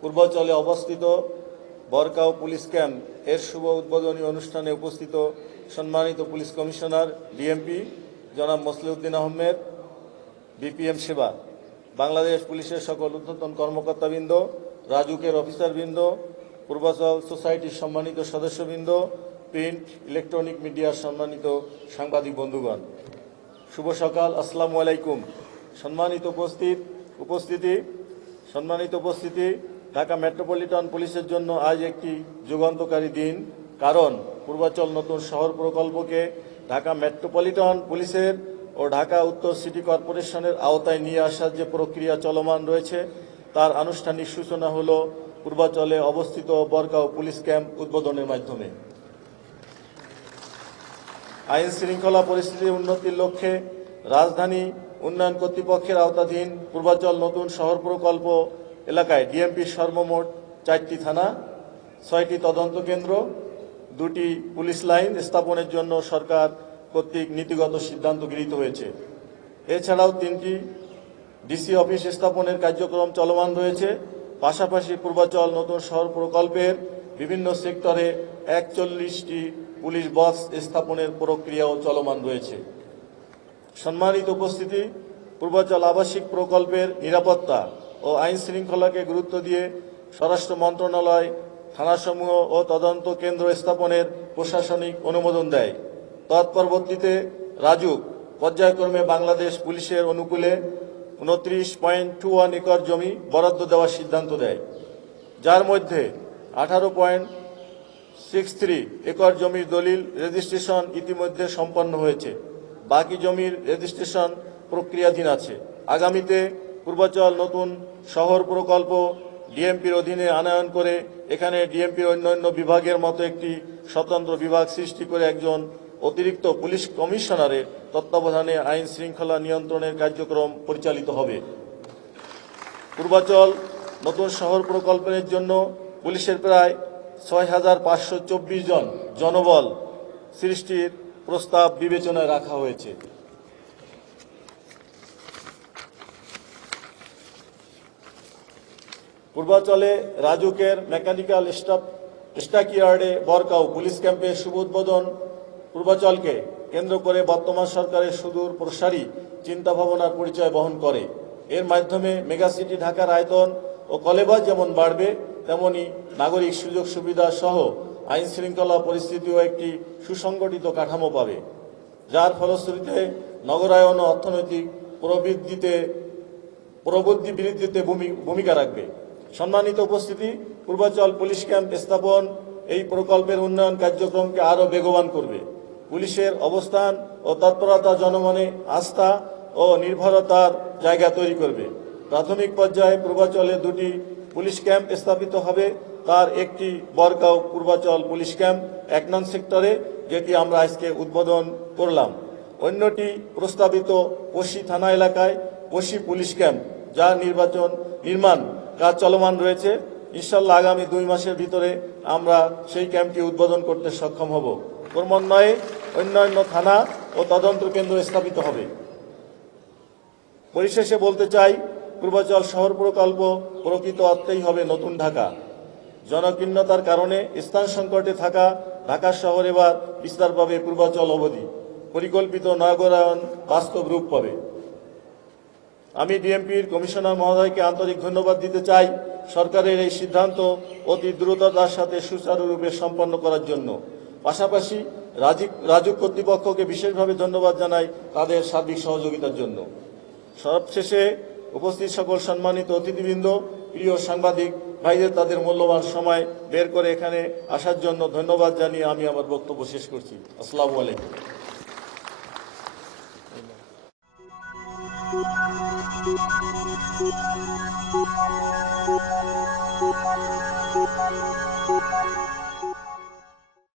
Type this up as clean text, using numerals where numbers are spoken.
পূর্বাঞ্চলে অবস্থিত Borgaon police camp এর শুভ উদ্বোধনী অনুষ্ঠানে উপস্থিত সম্মানিত পুলিশ কমিশনার ডিএমপি জনাব মসলিউদ্দিন আহমেদ, বিপিএম সেবা, বাংলাদেশ পুলিশের সকল ঊর্ধ্বতন কর্মকর্তাবৃন্দ, রাজুকের অফিসারবৃন্দ, পূর্বাঞ্চল সোসাইটির সম্মানিত সদস্যবৃন্দ, প্রিন্ট ইলেকট্রনিক মিডিয়ার সম্মানিত সাংবাদিক বন্ধুগণ, শুভ সকাল, আসসালামু আলাইকুম। সম্মানিত উপস্থিতি, ঢাকা মেট্রোপলিটন পুলিশের জন্য আজ একটি যুগান্তকারী দিন। কারণ পূর্বাঞ্চল নতুন শহর প্রকল্পকে ঢাকা মেট্রোপলিটন পুলিশের ও ঢাকা উত্তর সিটি কর্পোরেশনের আওতায় নিয়ে আসার যে প্রক্রিয়া চলমান রয়েছে, তার আনুষ্ঠানিক সূচনা হল পূর্বাঞ্চলে অবস্থিত বরগাঁও পুলিশ ক্যাম্প উদ্বোধনের মাধ্যমে। আইন শৃঙ্খলা পরিস্থিতির উন্নতির লক্ষ্যে রাজধানী উন্নয়ন কর্তৃপক্ষের আওতাধীন পূর্বাঞ্চল নতুন শহর প্রকল্প এলাকায় ডিএমপির সর্বমোট 4টি থানা, 6টি তদন্ত কেন্দ্র, 2টি পুলিশ লাইন স্থাপনের জন্য সরকার কর্তৃক নীতিগত সিদ্ধান্ত গৃহীত হয়েছে। এছাড়াও 3টি ডিসি অফিস স্থাপনের কার্যক্রম চলমান রয়েছে। পাশাপাশি পূর্বাঞ্চল নতুন শহর প্রকল্পের বিভিন্ন সেক্টরে 41টি পুলিশ বক্স স্থাপনের প্রক্রিয়াও চলমান রয়েছে। সম্মানিত উপস্থিতি, পূর্বাঞ্চল আবাসিক প্রকল্পের নিরাপত্তা ও আইন শৃঙ্খলাকে গুরুত্ব দিয়ে স্বরাষ্ট্র মন্ত্রণালয় থানাসমূহ ও তদন্ত কেন্দ্র স্থাপনের প্রশাসনিক অনুমোদন দেয়। তৎপরবর্তীতে রাজুক পর্যায়ক্রমে বাংলাদেশ পুলিশের অনুকূলে 29.21 একর জমি বরাদ্দ দেওয়ার সিদ্ধান্ত দেয়, যার মধ্যে 18.63 একর জমির দলিল রেজিস্ট্রেশন ইতিমধ্যে সম্পন্ন হয়েছে। বাকি জমির রেজিস্ট্রেশন প্রক্রিয়াধীন আছে। আগামীতে পূর্বাঞ্চল নতুন শহর প্রকল্প ডিএমপির অধীনে আনয়ন করে এখানে ডিএমপির অন্যান্য বিভাগের মতো একটি স্বতন্ত্র বিভাগ সৃষ্টি করে একজন অতিরিক্ত পুলিশ কমিশনারের তত্ত্বাবধানে আইন শৃঙ্খলা নিয়ন্ত্রণের কার্যক্রম পরিচালিত হবে। পূর্বাঞ্চল নতুন শহর প্রকল্পের জন্য পুলিশের প্রায় 6,524 জন জনবল সৃষ্টির প্রস্তাব বিবেচনায় রাখা হয়েছে। পূর্বাঞ্চলে রাজুকের মেকানিক্যাল স্টকইয়ার্ডে বরগাঁও পুলিশ ক্যাম্পের শুভ উদ্বোধন পূর্বাঞ্চলকে কেন্দ্র করে বর্তমান সরকারের সুদূর প্রসারী চিন্তাভাবনার পরিচয় বহন করে। এর মাধ্যমে মেগাসিটি ঢাকার আয়তন ও কলেবর যেমন বাড়বে, তেমনি নাগরিক সুযোগ সুবিধা সহ আইন শৃঙ্খলা পরিস্থিতিও একটি সুসংগঠিত কাঠামো পাবে, যার ফলশ্রুতিতে নগরায়ন ও অর্থনৈতিক প্রবৃদ্ধি বৃদ্ধিতে ভূমিকা রাখবে। সম্মানিত উপস্থিতি, পূর্বাঞ্চল পুলিশ ক্যাম্প স্থাপন এই প্রকল্পের উন্নয়ন কার্যক্রমকে আরও বেগবান করবে। পুলিশের অবস্থান ও তৎপরতা জনমনে আস্থা ও নির্ভরতার জায়গা তৈরি করবে। প্রাথমিক পর্যায়ে পূর্বাঞ্চলে 2টি পুলিশ ক্যাম্প স্থাপিত হবে। তার একটি বরগাঁও পূর্বাঞ্চল পুলিশ ক্যাম্প 1 নং সেক্টরে, যেটি আমরা আজকে উদ্বোধন করলাম। অন্যটি প্রস্তাবিত পশি থানা এলাকায় পশি পুলিশ ক্যাম্প, যার নির্মাণ কাজ চলমান রয়েছে। ইনশাল্লাহ আগামী 2 মাসের ভিতরে আমরা সেই ক্যাম্পটি উদ্বোধন করতে সক্ষম হব। ক্রমান্বয়ে অন্যান্য থানা ও তদন্ত কেন্দ্র স্থাপিত হবে। পরিশেষে বলতে চাই, পূর্বাঞ্চল শহর প্রকল্প প্রকৃত অর্থেই হবে নতুন ঢাকা। জনকীর্ণতার কারণে স্থান সংকটে থাকা ঢাকা শহর এবার বিস্তার পাবে পূর্বাঞ্চল অবধি। পরিকল্পিত নগরায়ন বাস্তব রূপ পাবে। আমি ডিএমপির কমিশনার মহোদয়কে আন্তরিক ধন্যবাদ দিতে চাই সরকারের এই সিদ্ধান্ত অতি দ্রুততার সাথে সুচারুরূপে সম্পন্ন করার জন্য। পাশাপাশি রাজুক কর্তৃপক্ষকে বিশেষভাবে ধন্যবাদ জানাই তাদের সার্বিক সহযোগিতার জন্য। সবশেষে উপস্থিত সকল সম্মানিত অতিথিবৃন্দ, প্রিয় সাংবাদিক ভাইদের তাদের মূল্যবান সময় বের করে এখানে আসার জন্য ধন্যবাদ জানিয়ে আমি আমার বক্তব্য শেষ করছি। আসসালামু আলাইকুম। Thank you.